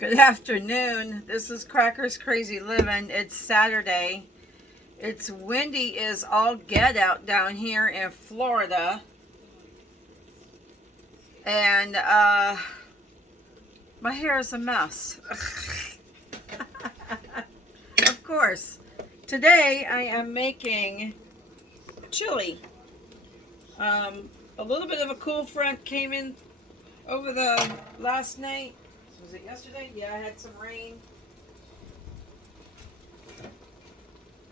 Good afternoon. This is Crackers Crazy Living. It's Saturday. It's windy as all get out down here in Florida. And my hair is a mess. Of course. Today I am making chili. A little bit of a cool front came in over the last night. Was it yesterday? Yeah, I had some rain.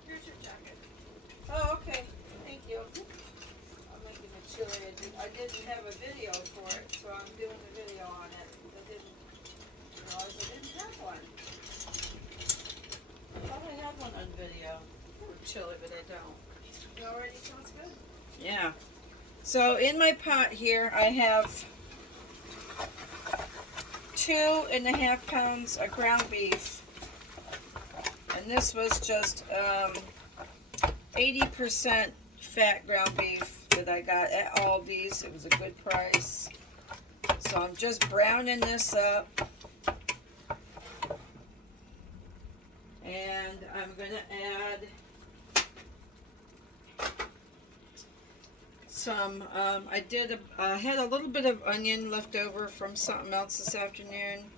Here's your jacket. Oh, okay. Thank you. I'm making a chili. I didn't have a video for it, so I'm doing a video on it. I didn't realize I didn't have one. I thought I had one on video for chili, but I don't. It already sounds good. Yeah. So in my pot here, I have 2.5 pounds of ground beef, and this was just 80% fat ground beef that I got at Aldi's. It was a good price. So I'm just browning this up, and I'm gonna add some, I had a little bit of onion left over from something else this afternoon.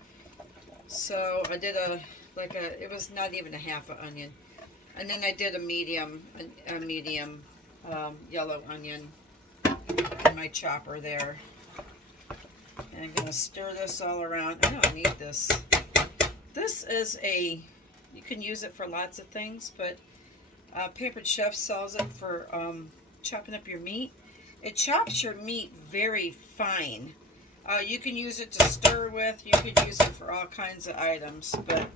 So I did it was not even a half an onion. And then I did a medium yellow onion in my chopper there. And I'm gonna stir this all around. I don't need this. This is you can use it for lots of things, but Pampered Chef sells it for chopping up your meat. It chops your meat very fine. You can use it to stir with. You can use it for all kinds of items. But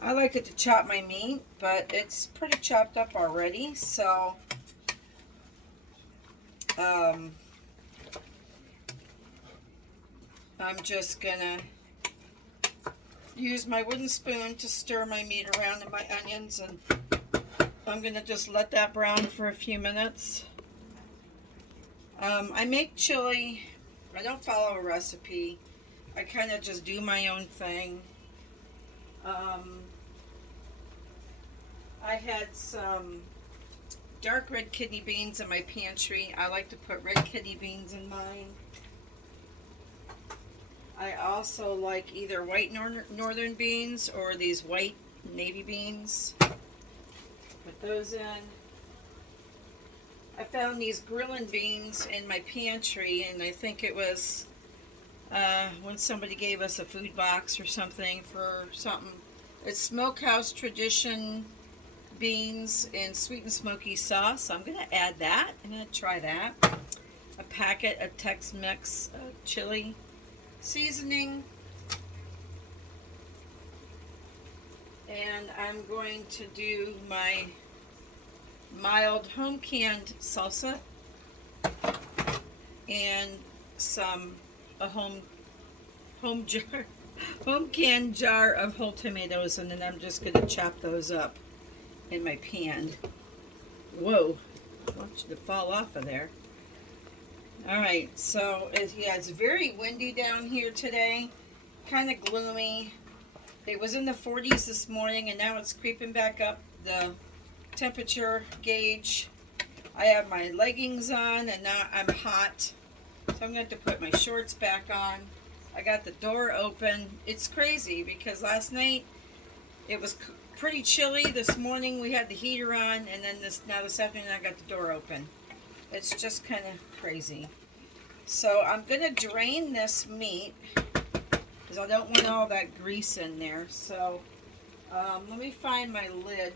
I like it to chop my meat, but it's pretty chopped up already. So I'm just going to use my wooden spoon to stir my meat around in my onions. And I'm going to just let that brown for a few minutes. I make chili. I don't follow a recipe. I kind of just do my own thing. I had some dark red kidney beans in my pantry. I like to put red kidney beans in mine. I also like either white northern beans or these white navy beans. Put those in. I found these grilling beans in my pantry, and I think it was when somebody gave us a food box or something for something. It's Smokehouse Tradition beans in sweet and smoky sauce. So I'm going to add that. I'm going to try that. A packet of Tex-Mex chili seasoning. And I'm going to do my mild home canned salsa and a home canned jar of whole tomatoes, and then I'm just going to chop those up in my pan. Whoa, I want you to fall off of there. Alright, so it's very windy down here today, kind of gloomy. It was in the 40s this morning, and now it's creeping back up the temperature gauge. I have my leggings on, and now I'm hot, so I'm going to have to put my shorts back on. I got the door open. It's crazy because last night it was pretty chilly. This morning we had the heater on, and then now this afternoon I got the door open. It's just kind of crazy. So I'm going to drain this meat because I don't want all that grease in there. So let me find my lid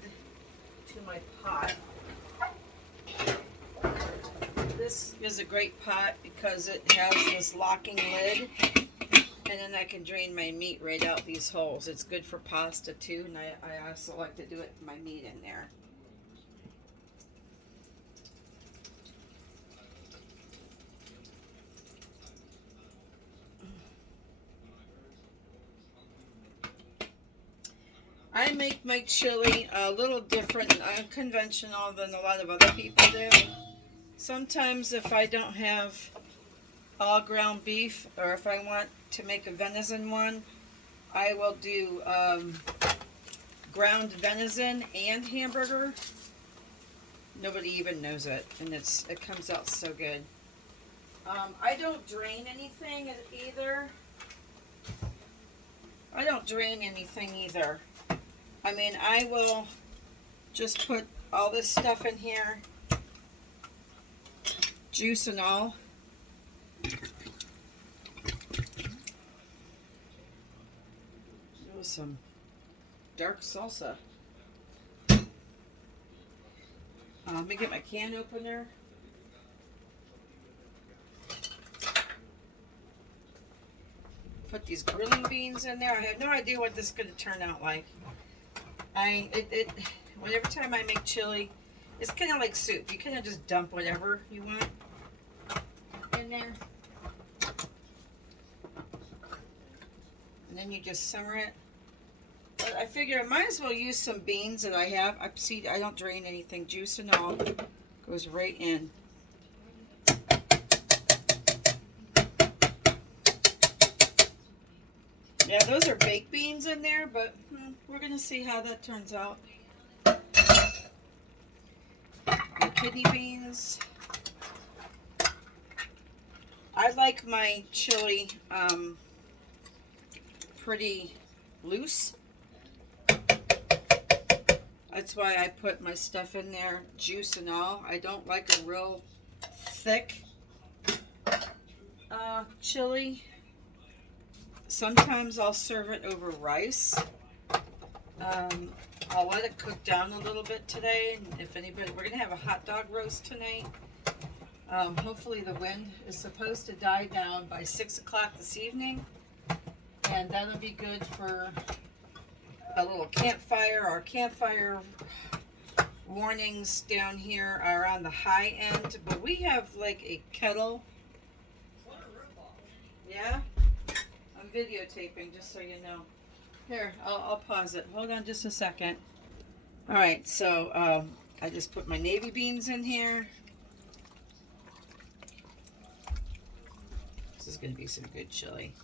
to my pot. This is a great pot because it has this locking lid, and then I can drain my meat right out these holes. It's good for pasta too, and I also like to do it my meat in there. I make my chili a little different and unconventional than a lot of other people do. Sometimes if I don't have all ground beef, or if I want to make a venison one, I will do ground venison and hamburger. Nobody even knows it, and it comes out so good. I don't drain anything either. I mean, I will just put all this stuff in here, juice and all. There was some dark salsa. Let me get my can opener. Put these grilling beans in there. I have no idea what this is going to turn out like. Whenever time I make chili, it's kind of like soup. You kind of just dump whatever you want in there. And then you just simmer it. But I figure I might as well use some beans that I have. I don't drain anything. Juice and all goes right in. Yeah, those are baked beans in there, but we're going to see how that turns out. The kidney beans. I like my chili pretty loose. That's why I put my stuff in there, juice and all. I don't like a real thick chili. Sometimes I'll serve it over rice. I'll let it cook down a little bit today. And if anybody, we're gonna have a hot dog roast tonight. Hopefully the wind is supposed to die down by 6 o'clock this evening, and that'll be good for a little campfire. Our campfire warnings down here are on the high end, but we have like a kettle. Yeah, I'm videotaping just so you know. Here, I'll pause it. Hold on just a second. All right, so I just put my navy beans in here. This is going to be some good chili.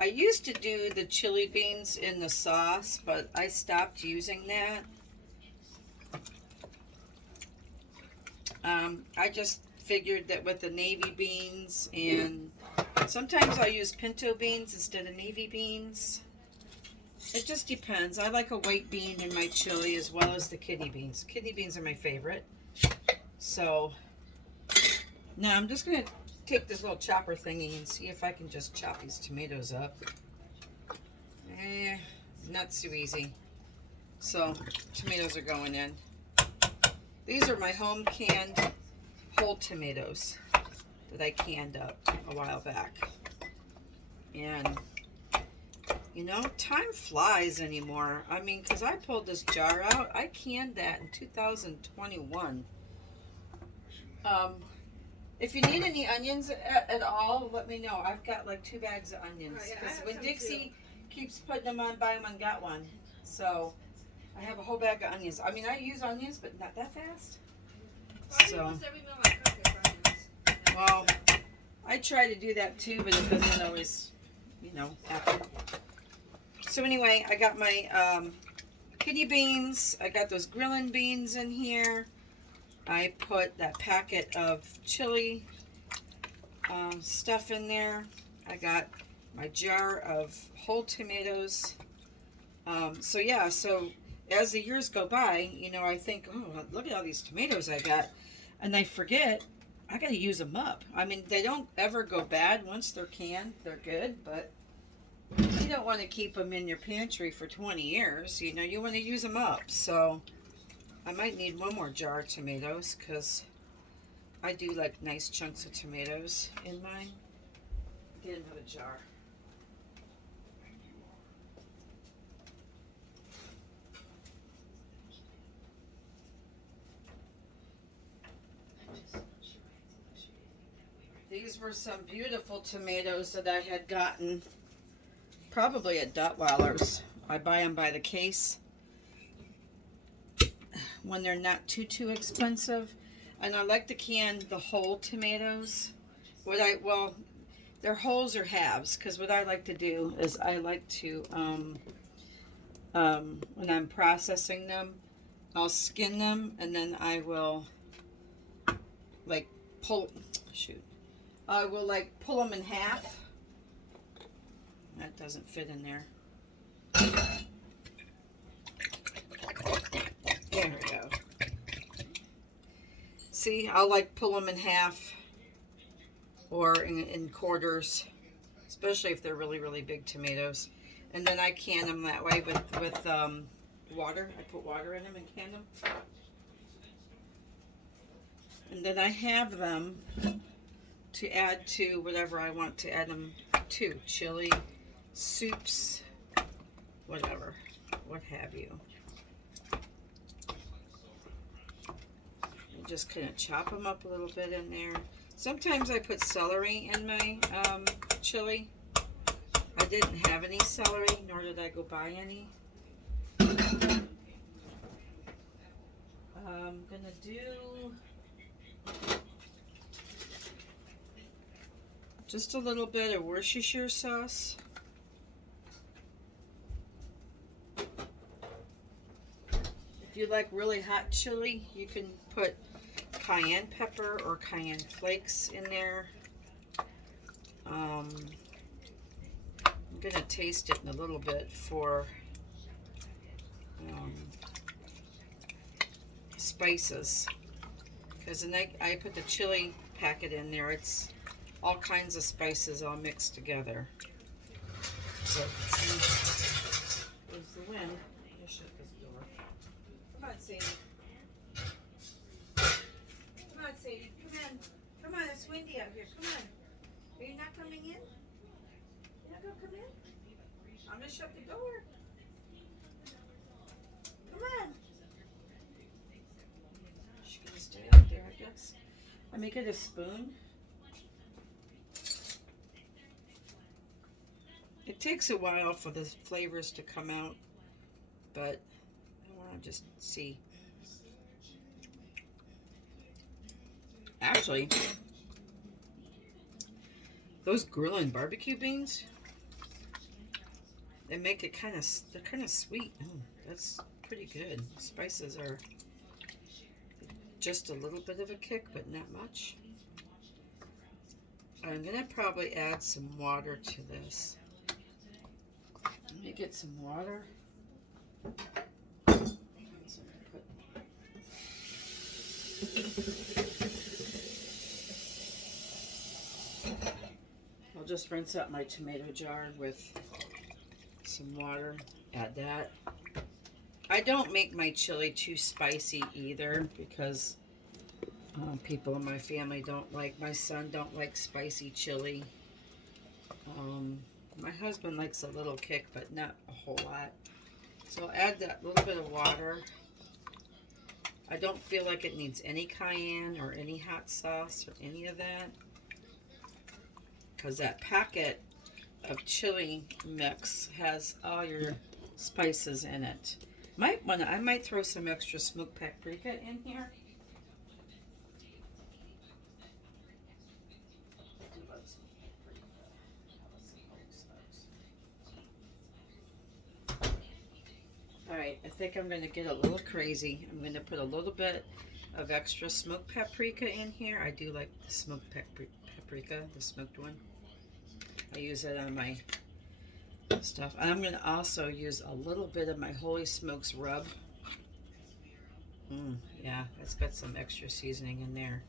I used to do the chili beans in the sauce, but I stopped using that. I just figured that with the navy beans, and sometimes I'll use pinto beans instead of navy beans. It just depends. I like a white bean in my chili as well as the kidney beans. Kidney beans are my favorite. So now I'm just going to take this little chopper thingy and see if I can just chop these tomatoes up. Not so easy. So tomatoes are going in. These are my home canned whole tomatoes that I canned up a while back. And you know, time flies anymore. I mean, because I pulled this jar out, I canned that in 2021. If you need any onions at all, let me know. I've got like 2 bags of onions. Because when Dixie keeps putting them on, buy one, got one. So I have a whole bag of onions. I mean, I use onions, but not that fast. So, well, I try to do that too, but it doesn't always, you know, happen. So anyway, I got my kidney beans. I got those grilling beans in here. I put that packet of chili stuff in there. I got my jar of whole tomatoes. So yeah, so as the years go by, you know, I think, oh, look at all these tomatoes I got. And I forget, I got to use them up. I mean, they don't ever go bad once they're canned. They're good, but you don't want to keep them in your pantry for 20 years. You know, you want to use them up. So I might need one more jar of tomatoes because I do like nice chunks of tomatoes in mine. Get another jar. These were some beautiful tomatoes that I had gotten probably at Dutweiler's. I buy them by the case when they're not too expensive. And I like to can the whole tomatoes. Well, they're wholes or halves, because what I like to do is I like to, when I'm processing them, I'll skin them, and then I will, like, I will, like, pull them in half. That doesn't fit in there. There we go. See, I'll, like, pull them in half or in quarters, especially if they're really, really big tomatoes. And then I can them that way with water. I put water in them and can them. And then I have them to add to whatever I want to add them to. Chili, soups, whatever, what have you. And just kind of chop them up a little bit in there. Sometimes I put celery in my chili. I didn't have any celery, nor did I go buy any. I'm gonna do just a little bit of Worcestershire sauce. If you like really hot chili, you can put cayenne pepper or cayenne flakes in there. I'm gonna taste it in a little bit for spices, because then I put the chili packet in there. It's all kinds of spices all mixed together. So, there's the wind. Let me shut this door. Come on, Sadie. Come on, Sadie. Come in. Come on, it's windy out here. Come on. Are you not coming in? You're not gonna come in? I'm gonna shut the door. Come on. She's gonna stay out there, I guess. Let me get a spoon. It takes a while for the flavors to come out, but I want to just see. Actually, those grilling barbecue beans, they make it they're kind of sweet. Oh, that's pretty good. The spices are just a little bit of a kick, but not much. I'm gonna probably add some water to this. Let me get some water. I'll just rinse out my tomato jar with some water. Add that. I don't make my chili too spicy either, because people in my family don't like, my son don't like spicy chili. My husband likes a little kick, but not a whole lot. So I'll add that little bit of water. I don't feel like it needs any cayenne or any hot sauce or any of that, because that packet of chili mix has all your spices in it. I might throw some extra smoked paprika in here. Alright, I think I'm going to get a little crazy. I'm going to put a little bit of extra smoked paprika in here. I do like the smoked paprika, the smoked one. I use it on my stuff. And I'm going to also use a little bit of my Holy Smokes rub. Yeah, that's got some extra seasoning in there.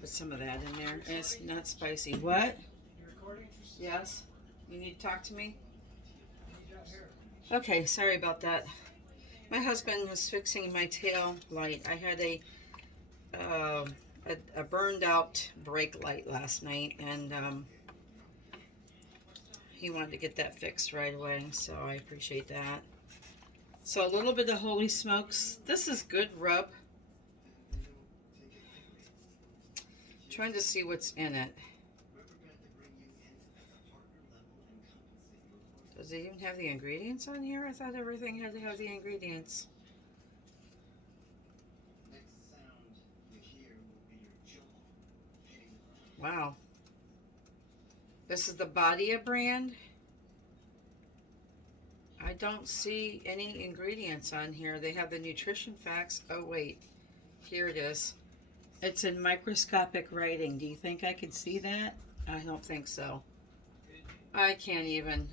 Put some of that in there. And it's not spicy. What? Yes? You need to talk to me? Okay, sorry about that. My husband was fixing my tail light. I had a burned out brake light last night, and he wanted to get that fixed right away, so I appreciate that. So a little bit of Holy Smokes. This is good rub. Trying to see what's in it. Does it even have the ingredients on here? I thought everything had to have the ingredients. Wow. This is the Badia brand. I don't see any ingredients on here. They have the nutrition facts. Oh, wait. Here it is. It's in microscopic writing. Do you think I can see that? I don't think so. I can't even.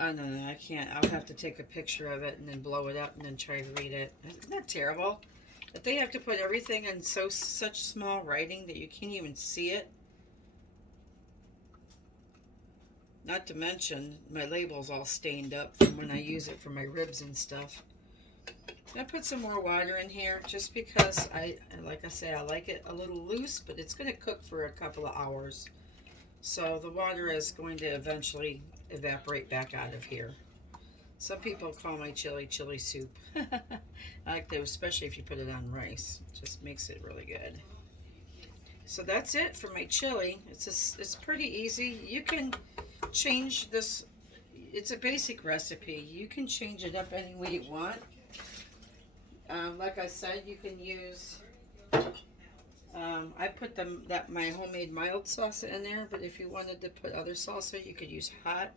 Oh, no, I can't. I'll have to take a picture of it and then blow it up and then try to read it. Isn't that terrible? That they have to put everything in such small writing that you can't even see it. Not to mention, my label's all stained up from when I use it for my ribs and stuff. I put some more water in here just because like I say, I like it a little loose, but it's going to cook for a couple of hours. So the water is going to eventually evaporate back out of here. Some people call my chili soup. I like that, especially if you put it on rice. It just makes it really good. So that's it for my chili. It's pretty easy. You can change this. It's a basic recipe. You can change it up any way you want. Like I said, you can use, I put my homemade mild salsa in there, but if you wanted to put other salsa, you could use hot.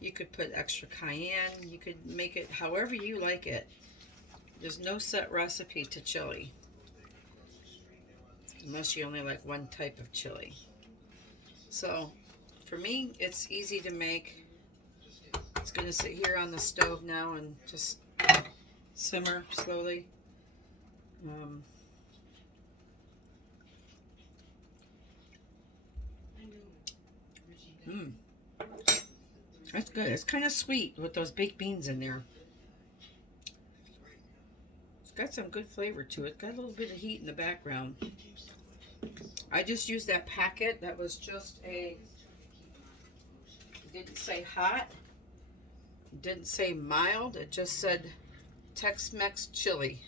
You could put extra cayenne. You could make it however you like it. There's no set recipe to chili, unless you only like one type of chili. So, for me, it's easy to make. It's going to sit here on the stove now and just simmer slowly. That's good. It's kind of sweet with those baked beans in there. It's got some good flavor to it. Got a little bit of heat in the background. I just used that packet. That was just it didn't say hot. It didn't say mild. It just said Tex-Mex chili.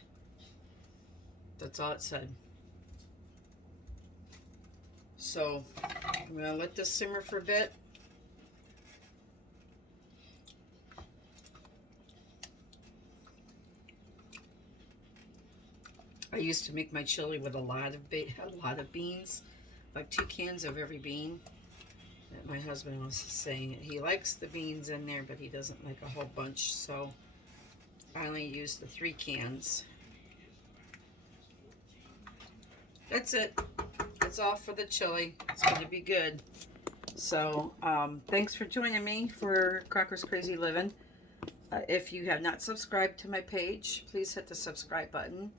That's all it said. So I'm going to let this simmer for a bit. I used to make my chili with a lot of beans, like 2 cans of every bean. My husband was saying he likes the beans in there, but he doesn't like a whole bunch, so I only use the 3 cans. That's it. That's all for the chili. It's going to be good. So, thanks for joining me for Crocker's Crazy Living. If you have not subscribed to my page, please hit the subscribe button.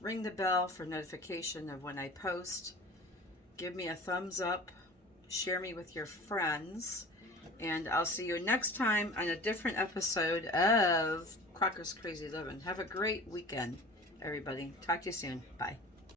Ring the bell for notification of when I post. Give me a thumbs up. Share me with your friends. And I'll see you next time on a different episode of Crocker's Crazy Living. Have a great weekend, everybody. Talk to you soon. Bye.